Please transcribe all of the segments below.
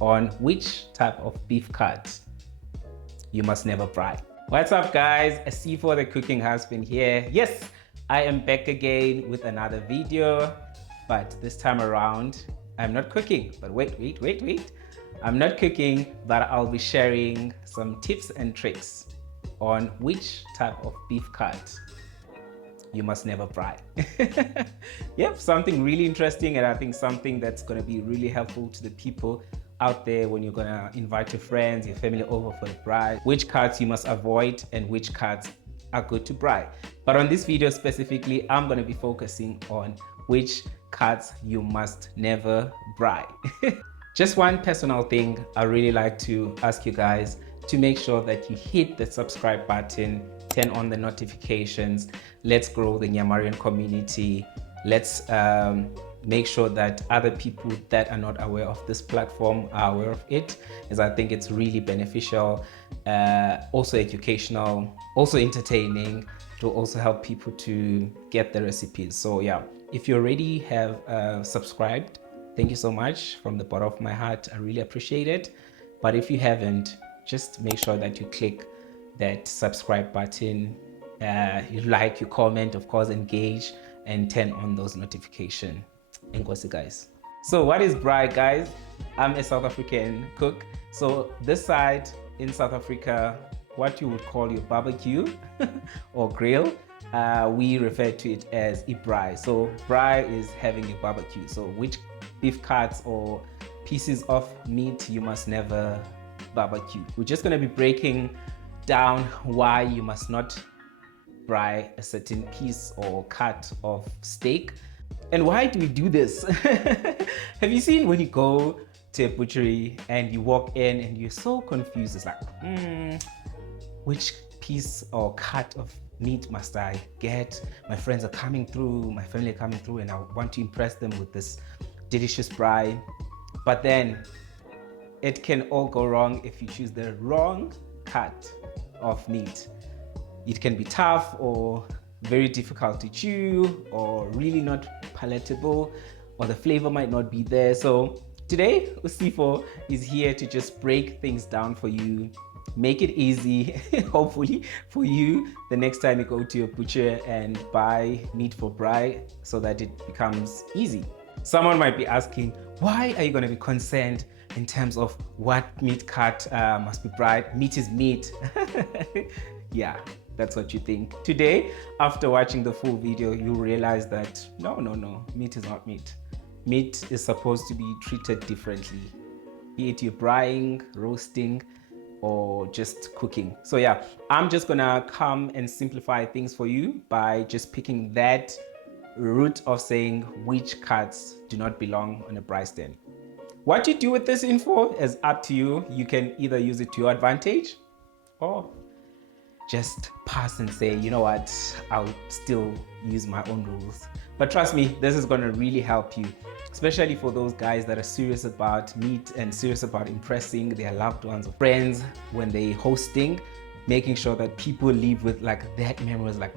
on which type of beef cut you must never fry. What's up guys, C4 the cooking husband here. Yes, I am back again with another video, but this time around I'm not cooking. But wait, I'm not cooking, but I'll be sharing some tips and tricks on which type of beef cut you must never fry. Yep, something really interesting, and I think something that's going to be really helpful to the people out there when you're going to invite your friends, your family over for the braai. Which cuts you must avoid and which cuts are good to braai. But on this video specifically, I'm going to be focusing on which cuts you must never braai. Just one personal thing I really like to ask you guys to make sure that you hit the subscribe button, turn on the notifications. Let's grow the Nyamarian community. Let's make sure that other people that are not aware of this platform are aware of it, as I think it's really beneficial, also educational, also entertaining, to also help people to get the recipes. So yeah, if you already have subscribed, thank you so much from the bottom of my heart. I really appreciate it. But if you haven't, just make sure that you click that subscribe button, you like, you comment, of course, engage, and turn on those notifications. Enkosi guys. So what is braai, guys? I'm a South African cook. So this side in South Africa, what you would call your barbecue or grill, we refer to it as a braai. So braai is having a barbecue. So which beef cuts or pieces of meat you must never barbecue. We're just going to be breaking down why you must not braai a certain piece or cut of steak. And why do we do this? Have you seen when you go to a butchery and you walk in and you're so confused? It's like, which piece or cut of meat must I get? My friends are coming through, my family are coming through, and I want to impress them with this delicious braai. But then it can all go wrong if you choose the wrong cut of meat. It can be tough or very difficult to chew, or really not palatable, or the flavor might not be there. So today C4 is here to just break things down for you, make it easy hopefully for you the next time you go to your butcher and buy meat for braai, so that it becomes easy. Someone might be asking, why are you going to be concerned in terms of what meat cut must be braai? Meat is meat. Yeah, that's what you think. Today, after watching the full video, you'll realize that no, meat is not meat. Meat is supposed to be treated differently, be it you're braaiing, roasting, or just cooking. So yeah, I'm just gonna come and simplify things for you by just picking that route of saying which cuts do not belong on a braai stand. What you do with this info is up to you. You can either use it to your advantage or just pass and say, you know what, I'll still use my own rules. But trust me, this is going to really help you, especially for those guys that are serious about meat and serious about impressing their loved ones or friends when they're hosting, making sure that people leave with like that memories, like,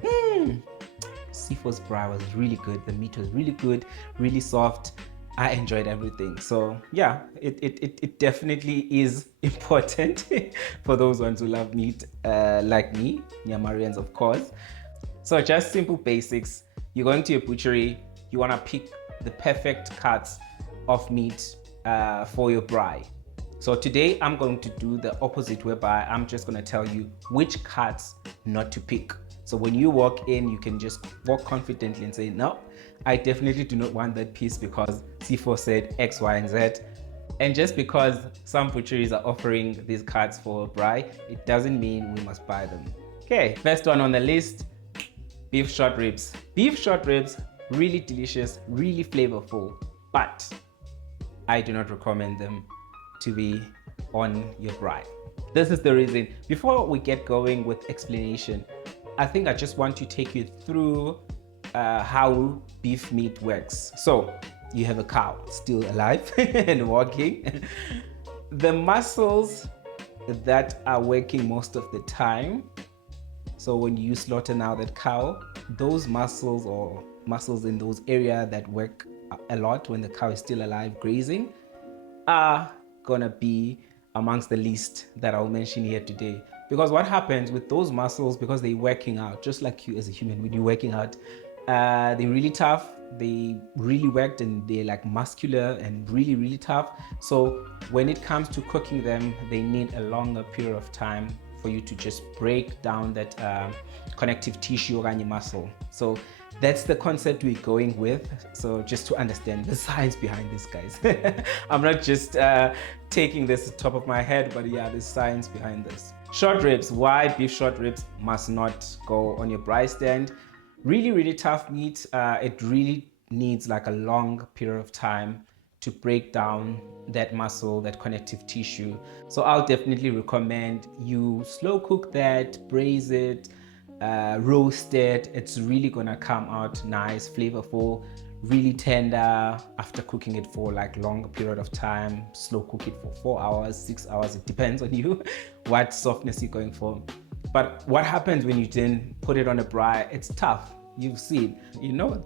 C4's braai was really good. The meat was really good, really soft. I enjoyed everything. So yeah, it definitely is important for those ones who love meat, like me, Nyamarians of course. So just simple basics. You're going to your butchery, you want to pick the perfect cuts of meat for your braai. So today I'm going to do the opposite, whereby I'm just going to tell you which cuts not to pick. So when you walk in, you can just walk confidently and say, no, I definitely do not want that piece because C4 said X, Y, and Z. And just because some butcheries are offering these cuts for braai, it doesn't mean we must buy them. Okay, first one on the list, beef short ribs. Beef short ribs, really delicious, really flavorful, but I do not recommend them to be on your braai. This is the reason. Before we get going with explanation, I think I just want to take you through how beef meat works. So you have a cow still alive and walking. The muscles that are working most of the time, so when you slaughter now that cow, those muscles or muscles in those areas that work a lot when the cow is still alive grazing are gonna be amongst the least that I'll mention here today. Because what happens with those muscles, because they're working out, just like you as a human, when you're working out, they're really tough, they really worked, and they're like muscular and really, really tough. So when it comes to cooking them, they need a longer period of time for you to just break down that connective tissue or your muscle. So that's the concept we're going with. So just to understand the science behind this, guys. I'm not just taking this to the top of my head, but yeah, there's science behind this. Short ribs. Why beef short ribs must not go on your braai stand? Really, really tough meat. It really needs like a long period of time to break down that muscle, that connective tissue. So I'll definitely recommend you slow cook that, braise it, roast it. It's really gonna come out nice, flavorful, really tender after cooking it for like longer period of time. Slow cook it for 4 hours, 6 hours. It depends on you what softness you're going for. But what happens when you then put it on a braai? It's tough. You've seen, you know,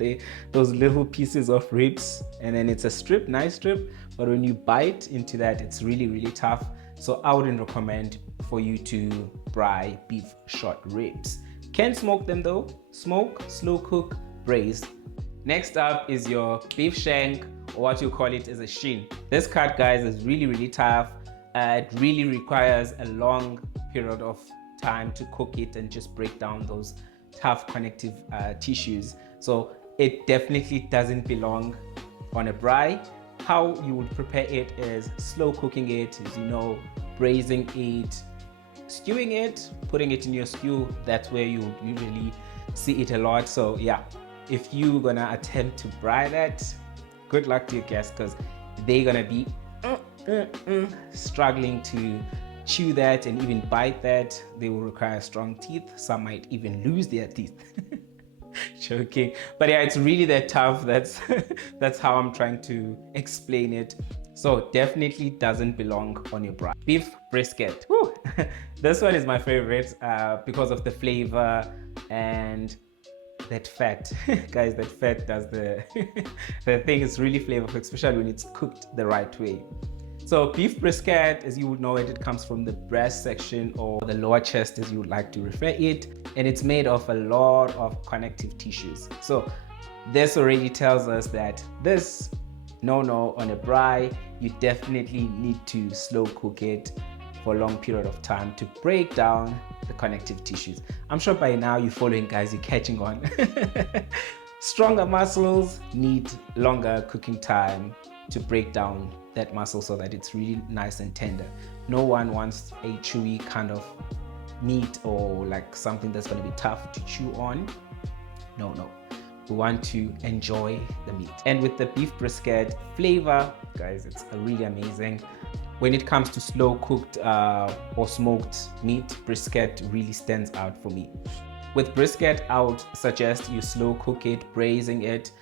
those little pieces of ribs, and then it's a strip, nice strip. But when you bite into that, it's really, really tough. So I wouldn't recommend for you to braai beef short ribs. Can smoke them though. Smoke, slow cook, braise. Next up is your beef shank, or what you call it is a shin. This cut, guys, is really, really tough. It really requires a long period of time to cook it and just break down those tough connective tissues. So it definitely doesn't belong on a braai. How you would prepare it is slow cooking it, as you know, braising it, stewing it, putting it in your stew. That's where you usually see it a lot. So yeah, if you're gonna attempt to braai that, good luck to your guests, because they're gonna be struggling to chew that and even bite that. They will require strong teeth. Some might even lose their teeth. Joking, but yeah, it's really that tough. That's how I'm trying to explain it. So definitely doesn't belong on your braai. Beef brisket. Whew. This one is my favorite because of the flavor and that fat. Guys, that fat does the the thing. Is really flavorful, especially when it's cooked the right way. So beef brisket, as you would know it comes from the breast section, or the lower chest as you would like to refer it, and it's made of a lot of connective tissues. So this already tells us that this no on a braai. You definitely need to slow cook it for a long period of time to break down the connective tissues. I'm sure by now you're following, guys, you're catching on. Stronger muscles need longer cooking time to break down that muscle so that it's really nice and tender. No one wants a chewy kind of meat or like something that's going to be tough to chew on. No, we want to enjoy the meat. And with the beef brisket flavor, guys, it's really amazing. When it comes to slow cooked or smoked meat, brisket really stands out for me. With brisket, I would suggest you slow cook it, braising it,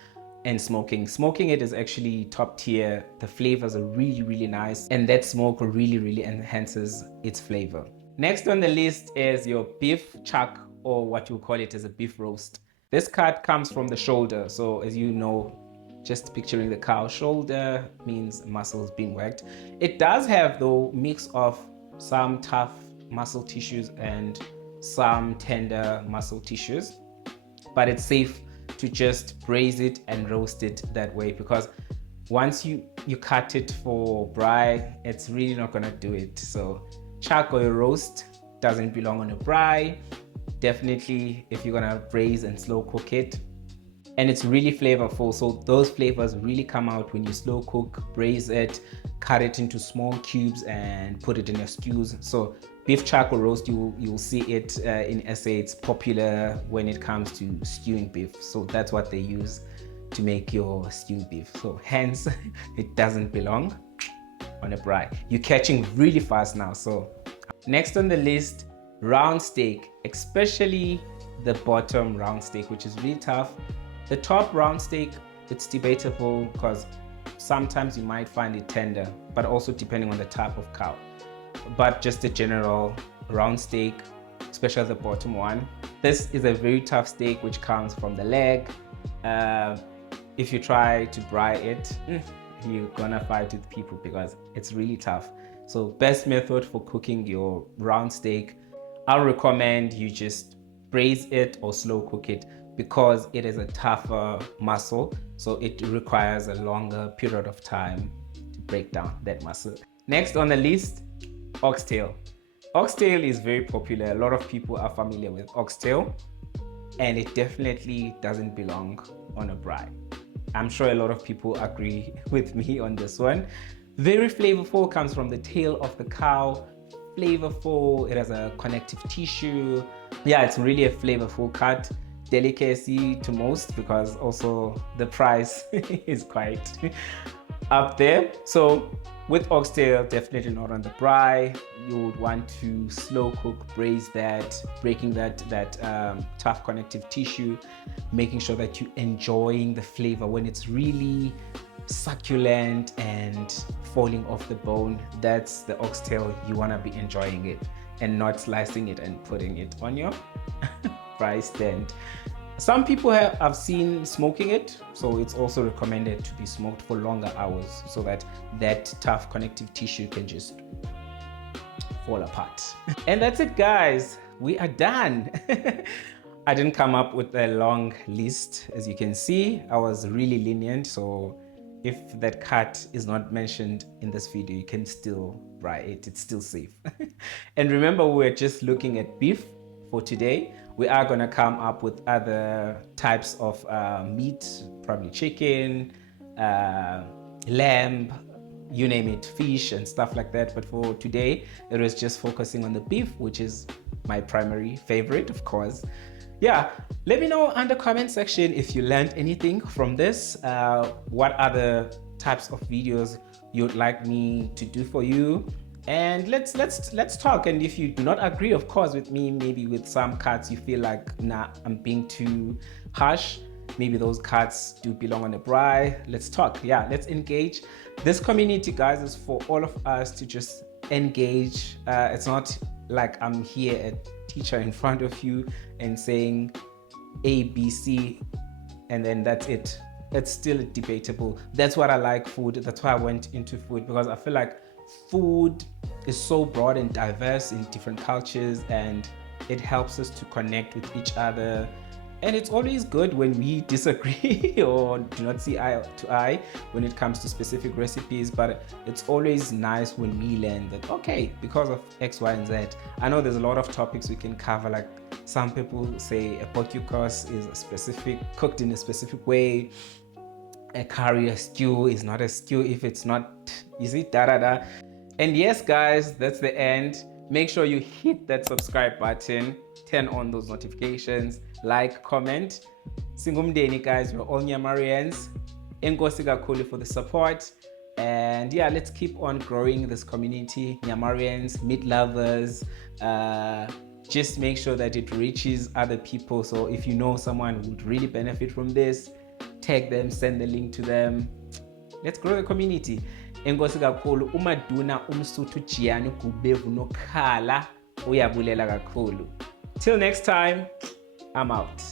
and smoking. Smoking it is actually top tier. The flavors are really, really nice, and that smoke really, really enhances its flavor. Next on the list is your beef chuck, or what you call it as a beef roast. This cut comes from the shoulder. So as you know, just picturing the cow shoulder means muscles being worked. It does have though mix of some tough muscle tissues and some tender muscle tissues, but it's safe to just braise it and roast it that way, because once you cut it for braai, it's really not gonna do it. So chuck or roast doesn't belong on a braai. Definitely if you're gonna braise and slow cook it, and it's really flavorful. So those flavors really come out when you slow cook, braise it, cut it into small cubes and put it in your stews. So beef chuck or roast, you'll see it in SA. It's popular when it comes to stewing beef. So that's what they use to make your stewed beef. So hence it doesn't belong on a braai. You're catching really fast now. So next on the list, round steak, especially the bottom round steak, which is really tough. The top round steak, it's debatable because sometimes you might find it tender, but also depending on the type of cow. But just a general round steak, especially the bottom one. This is a very tough steak which comes from the leg. If you try to braai it, you're gonna fight with people because it's really tough. So best method for cooking your round steak, I'll recommend you just braise it or slow cook it because it is a tougher muscle, so it requires a longer period of time to break down that muscle. Next on the list, oxtail. Oxtail is very popular. A lot of people are familiar with oxtail, and it definitely doesn't belong on a braai. I'm sure a lot of people agree with me on this one. Very flavorful, comes from the tail of the cow. Flavorful, it has a connective tissue. Yeah, it's really a flavorful cut. Delicacy to most because also the price is quite up there. So with oxtail, definitely not on the braai. You would want to slow cook, braise that, breaking that tough connective tissue, making sure that you're enjoying the flavor when it's really succulent and falling off the bone. That's the oxtail. You want to be enjoying it and not slicing it and putting it on your braai stand. Some people I've seen smoking it, so it's also recommended to be smoked for longer hours so that that tough connective tissue can just fall apart. And that's it, guys. We are done. I didn't come up with a long list. As you can see, I was really lenient, so if that cut is not mentioned in this video, you can still braai it. It's still safe. And remember, we're just looking at beef for today. We are gonna come up with other types of meat, probably chicken, lamb, you name it, fish and stuff like that. But for today, it was just focusing on the beef, which is my primary favorite, of course. Yeah, let me know in the comment section if you learned anything from this. What other types of videos you'd like me to do for you, and let's talk. And if you do not agree, of course, with me, maybe with some cuts you feel like, nah, I'm being too harsh, maybe those cuts do belong on a braai, let's talk. Yeah, let's engage. This community, guys, is for all of us to just engage. It's not like I'm here a teacher in front of you and saying A, B, C, and then that's it. It's still debatable. That's what I like food. That's why I went into food, because I feel like food is so broad and diverse in different cultures, and it helps us to connect with each other. And it's always good when we disagree or do not see eye to eye when it comes to specific recipes, but it's always nice when we learn that, okay, because of X, Y, and Z. I know there's a lot of topics we can cover, like some people say a potjie is a specific, cooked in a specific way. A curry, a stew is not a stew if it's not, you see, da-da-da. And yes, guys, that's the end. Make sure you hit that subscribe button, turn on those notifications, like, comment. Singumdeni, guys, we're all Nyamarians. Enkosi kakhulu for the support. And yeah, let's keep on growing this community. Nyamarians, meat lovers. Just make sure that it reaches other people. So if you know someone who would really benefit from this, tag them, send the link to them. Let's grow the community. Enkosi kakhulu. Umaduna umsuthu jiyani gubevu nokhala uyabulela kakhulu. Till next time, I'm out.